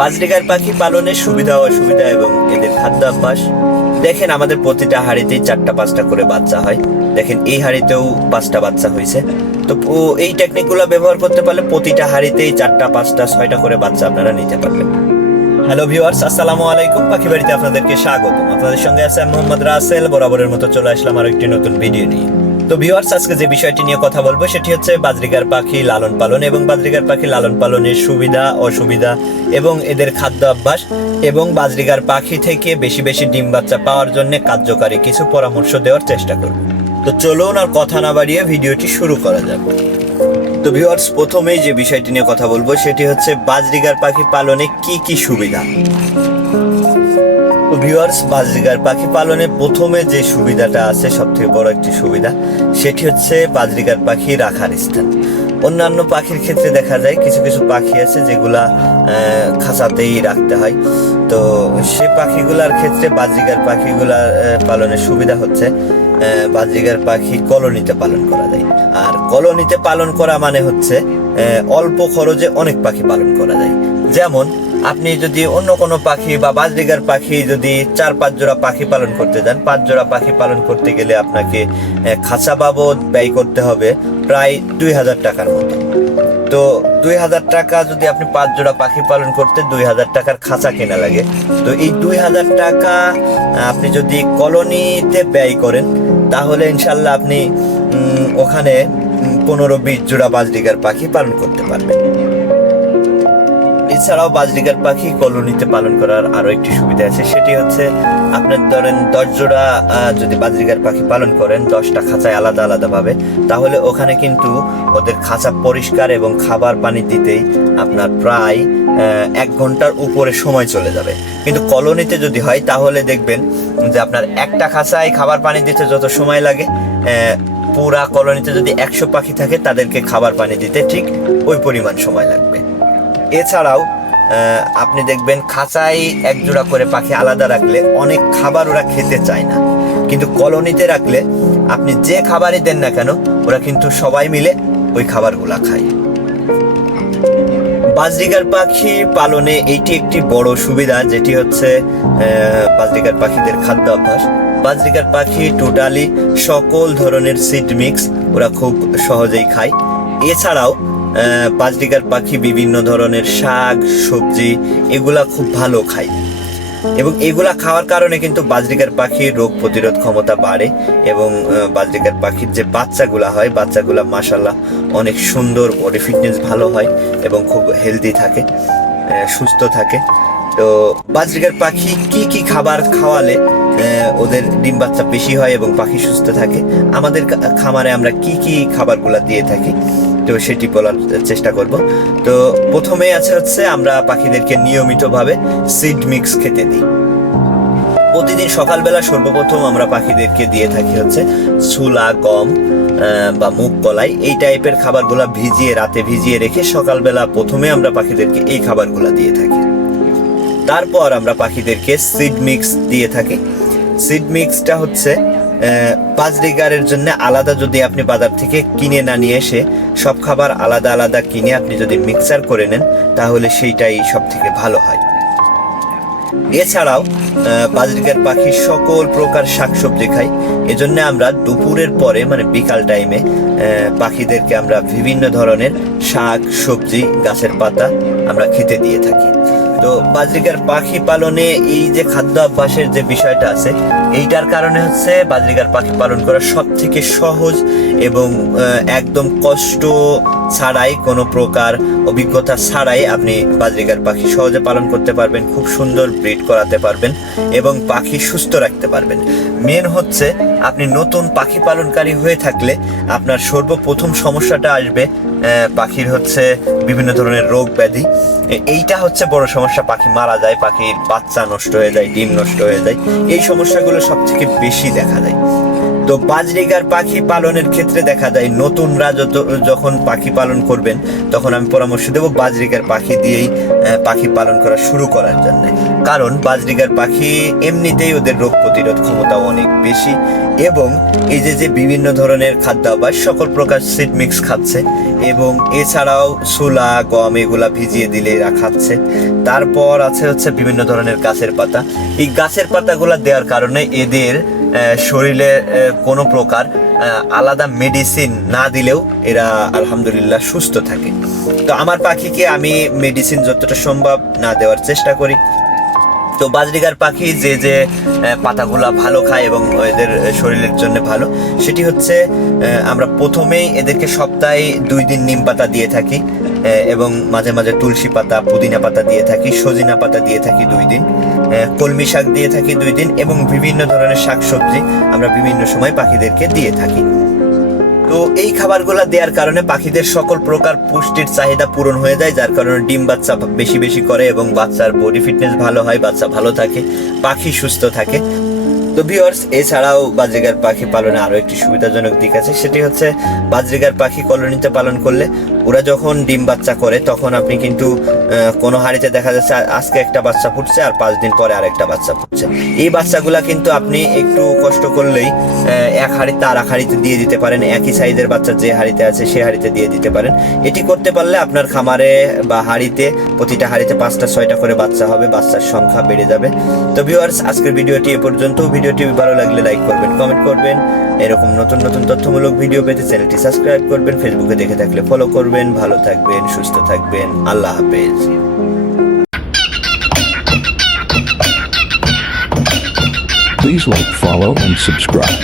Budgerigar পাখি পালনের সুবিধা অসুবিধা এবং এদের খাদ্যাভ্যাস দেখেন। আমাদের প্রতিটা হাঁড়িতেই 4টা-5টা করে বাচ্চা হয়। দেখেন এই হাঁড়িতেও 5টা বাচ্চা হয়েছে। তো এই টেকনিকগুলো ব্যবহার করতে পারলে প্রতিটা হাঁড়িতেই 4টা, 5টা, 6টা করে বাচ্চা আপনারা নিতে পারবেন। হ্যালো ভিউয়ার্স, আসসালামু আলাইকুম। পাখি বাড়িতে আপনাদেরকে স্বাগত। আপনাদের সঙ্গে আছে মোহাম্মদ রাসেল। বরাবরের মতো চলে আসলাম আর একটি নতুন ভিডিও নিয়ে। তো ভিউয়ার্স, আজকে যে বিষয়টি নিয়ে কথা বলবো সেটি হচ্ছে বাজরিগার পাখি লালন পালন এবং বাজরিগার পাখি লালন পালনের সুবিধা অসুবিধা এবং এদের খাদ্য অভ্যাস এবং বাজরিগার পাখি থেকে বেশি বেশি ডিম বাচ্চা পাওয়ার জন্য কার্যকারী কিছু পরামর্শ দেওয়ার চেষ্টা করব। তো চলুন আর কথা না বাড়িয়ে ভিডিওটি শুরু করা যাক। তো ভিউয়ার্স, প্রথমেই যে বিষয়টি নিয়ে কথা বলবো সেটি হচ্ছে বাজরিগার পাখি পালনে কি কি সুবিধা। তো ভিউয়ার্স, বাজরিগার পাখি পালনে প্রথমে যে সুবিধাটা আছে, সবথেকে বড় একটি সুবিধা, সেটি হচ্ছে বাজরিগার পাখি রাখার স্থান। অন্যান্য পাখির ক্ষেত্রে দেখা যায় কিছু কিছু পাখি আছে যেগুলা খাঁচাতেই রাখতে হয়। তো সে পাখিগুলার ক্ষেত্রে বাজরিগার পাখিগুলার পালনের সুবিধা হচ্ছে বাজরিগার পাখি কলোনিতে পালন করা যায়। আর কলোনিতে পালন করা মানে হচ্ছে অল্প খরচে অনেক পাখি পালন করা যায়। যেমন আপনি যদি অন্য কোনো পাখি বা বাজরিগার পাখি যদি 4-5 জোড়া পাখি পালন করতে যান, 5 জোড়া পাখি পালন করতে গেলে আপনাকে খাঁচা বাবদ ব্যয় করতে হবে প্রায় 2000 টাকার মতো। তো 2000 টাকা যদি আপনি 5 জোড়া পাখি পালন করতে 2000 টাকার খাঁচা কেনা লাগে। তো এই 2000 টাকা আপনি যদি কলোনিতে ব্যয় করেন তাহলে ইনশাল্লাহ আপনি ওখানে 15-20 জোড়া বাজরিগার পাখি পালন করতে পারবেন। এছাড়াও বাজরিগার পাখি কলোনিতে পালন করার আরো একটি সুবিধা আছে, সেটি হচ্ছে আপনার ধরেন 10 জোড়া যদি বাজরিগার পাখি পালন করেন 10টা খাঁচায় আলাদা আলাদা ভাবে, তাহলে ওখানে কিন্তু ওদের খাঁচা পরিষ্কার এবং খাবার পানি দিতেই আপনার প্রায় 1 ঘন্টার উপরে সময় চলে যাবে। কিন্তু কলোনিতে যদি হয় তাহলে দেখবেন যে আপনার একটা খাঁচায় খাবার পানি দিতে যত সময় লাগে, পুরা কলোনিতে যদি 100 পাখি থাকে তাদেরকে খাবার পানি দিতে ঠিক ওই পরিমাণ সময় লাগবে। এছাড়াও আপনি দেখবেন খাঁচায় 1 জোড়া করে পাখি আলাদা রাখলে অনেক খাবার ওরা খেতে চায় না, কিন্তু কলোনিতে রাখলে আপনি যে খাবারই দেন না কেন ওরা কিন্তু সবাই মিলে ওই খাবারগুলা খায়। বাজরিগার পাখি পালনে এইটি একটি বড় সুবিধা, যেটি হচ্ছে বাজরিগার পাখিদের খাদ্য অভ্যাস। বাজরিগার পাখি টোটালি সকল ধরনের সিড মিক্স ওরা খুব সহজেই খায়। এছাড়াও বাজরিগার পাখি বিভিন্ন ধরনের শাক সবজি এগুলা খুব ভালো খায় এবং এগুলা খাওয়ার কারণে কিন্তু বাজরিগার পাখির রোগ প্রতিরোধ ক্ষমতা বাড়ে এবং বাজরিগার পাখির যে বাচ্চাগুলা হয় বাচ্চাগুলা মাশাআল্লাহ অনেক সুন্দর, বডি ফিটনেস ভালো হয় এবং খুব হেলদি থাকে, সুস্থ থাকে। তো বাজরিগার পাখি কি কি খাবার খাওয়ালে ওদের ডিম বাচ্চা বেশি হয় এবং পাখি সুস্থ থাকে, আমাদের খামারে আমরা কি কি খাবারগুলা দিয়ে থাকি তো সেটি বলার চেষ্টা করব। তো প্রথমে হচ্ছে আমরা পাখিদেরকে নিয়মিতভাবে সিড মিক্স খেতে দিই। প্রতিদিন সকালবেলা সর্বপ্রথম আমরা পাখিদেরকে দিয়ে থাকি হচ্ছে ছোলা, গম বা মুগ কলাই, এই টাইপের খাবারগুলা রাতে ভিজিয়ে রেখে সকালবেলা প্রথমে আমরা পাখিদেরকে এই খাবারগুলা দিয়ে থাকি। তারপর আমরা পাখিদেরকে সিড মিক্স দিয়ে থাকি। সিড মিক্সটা হচ্ছে বাজরিগারের জন্য আলাদা, যদি আপনি বাজার থেকে কিনে না নিয়ে এসে সব খাবার আলাদা আলাদা কিনে আপনি যদি মিক্সার করে নেন তাহলে সেইটাই সব থেকে ভালো হয়। এছাড়াও বাজরিগার পাখি সকল প্রকার শাকসবজি খায়, এজন্য আমরা দুপুরের পরে মানে বিকাল টাইমে পাখিদেরকে আমরা বিভিন্ন ধরনের শাক সবজি গাছের পাতা আমরা খেতে দিয়ে থাকি। তো বাজরিগার পাখি পালনে এই যে খাদ্য অভ্যাসের যে বিষয়টা আছে, এইটার কারণে হচ্ছে বাজরিগার পাখি পালন করা সব থেকে সহজ এবং একদম কষ্ট ছাড়াই, কোনো প্রকার অভিজ্ঞতা ছাড়াই আপনি বাজরিগার পাখি সহজে পালন করতে পারবেন, খুব সুন্দর ব্রিড করাতে পারবেন এবং পাখি সুস্থ রাখতে পারবেন। মেন হচ্ছে আপনি নতুন পাখি পালনকারী হয়ে থাকলে আপনার সর্বপ্রথম সমস্যাটা আসবে পাখির হচ্ছে বিভিন্ন ধরনের রোগ ব্যাধি। এইটা হচ্ছে বড় সমস্যা, পাখি মারা যায়, পাখির বাচ্চা নষ্ট হয়ে যায়, ডিম নষ্ট হয়ে যায়, এই সমস্যাগুলো সব থেকে বেশি দেখা যায়। তো বাজরিগার পাখি পালনের ক্ষেত্রে দেখা যায় নতুনরা যখন পাখি পালন করবেন তখন আমি পরামর্শ দেব বাজরিগার পাখি দিয়েই পাখি পালন করা শুরু করার জন্য। কারণ বাজরিগার পাখি এমনিতেই ওদের রোগ প্রতিরোধ ক্ষমতা অনেক বেশি, এবং এই যে বিভিন্ন ধরনের খাদ্যাভ্যাস সকল প্রকার সিড মিক্স খাচ্ছে, এবং এছাড়াও ছোলা গম এগুলা ভিজিয়ে দিলে এরা খাচ্ছে। তারপর আছে হচ্ছে বিভিন্ন ধরনের গাছের পাতা। এই গাছের পাতাগুলা দেওয়ার কারণে এদের শরীরে কোনো প্রকার আলাদা মেডিসিন না দিলেও এরা আলহামদুলিল্লাহ সুস্থ থাকে। তো আমার পাখিকে আমি মেডিসিন যতটা সম্ভব না দেওয়ার চেষ্টা করি। তো বাজরিগার পাখি যে পাতাগুলা ভালো খায় এবং এদের শরীরের জন্য ভালো, সেটি হচ্ছে আমরা প্রথমেই এদেরকে সপ্তাহে 2 দিন নিম পাতা দিয়ে থাকি, এবং মাঝে মাঝে তুলসী পাতা পুদিনা পাতা দিয়ে থাকি, সজিনা পাতা দিয়ে থাকি 2 দিন, কলমি শাক দিয়ে থাকি 2 দিন, এবং বিভিন্ন ধরনের শাকসবজি আমরা বিভিন্ন সময় পাখিদেরকে দিয়ে থাকি। তো এই খাবারগুলো দেওয়ার কারণে পাখিদের সকল প্রকার পুষ্টির চাহিদা পূরণ হয়ে যায়, যার কারণে ডিম বাচ্চা বেশি বেশি করে এবং বাচ্চার বডি ফিটনেস ভালো হয়, বাচ্চা ভালো থাকে, পাখি সুস্থ থাকে। তো ভিউয়ার্স, এছাড়াও বাজরিগার পাখি পালনে আরো একটি সুবিধাজনক দিক আছে, সেটি হচ্ছে বাজরিগার পাখি কলোনিতে পালন করলে ওরা যখন ডিম বাচ্চা করে তখন আপনি কিন্তু কোনো হাঁড়িতে দেখা যাচ্ছে আজকে একটা বাচ্চা ফুটছে আর 5 দিন পরে আরেকটা বাচ্চা ফুটছে। এই বাচ্চাগুলা কিন্তু আপনি একটু কষ্ট করলেই এক হাঁড়িতে আর এক হাঁড়িতে দিয়ে দিতে পারেন, একই সাইজের বাচ্চা যে হাঁড়িতে আছে সে হাঁড়িতে দিয়ে দিতে পারেন। এটি করতে পারলে আপনার খামারে বা হাঁড়িতে প্রতিটা হাঁড়িতে 5টা 6টা করে বাচ্চা হবে, বাচ্চার সংখ্যা বেড়ে যাবে। তো ভিউয়ার্স, আজকের ভিডিওটি এ পর্যন্ত। ভিডিওটি ভালো লাগলে লাইক করবেন, কমেন্ট করবেন। এরকম নতুন নতুন তথ্যমূলক ভিডিও পেতে চ্যানেলটি সাবস্ক্রাইব করবেন, ফেসবুকে দেখে থাকলে ফলো করবেন। ভালো থাকবেন, সুস্থ থাকবেন, আল্লাহ হাফেজ। Please like, follow, and subscribe.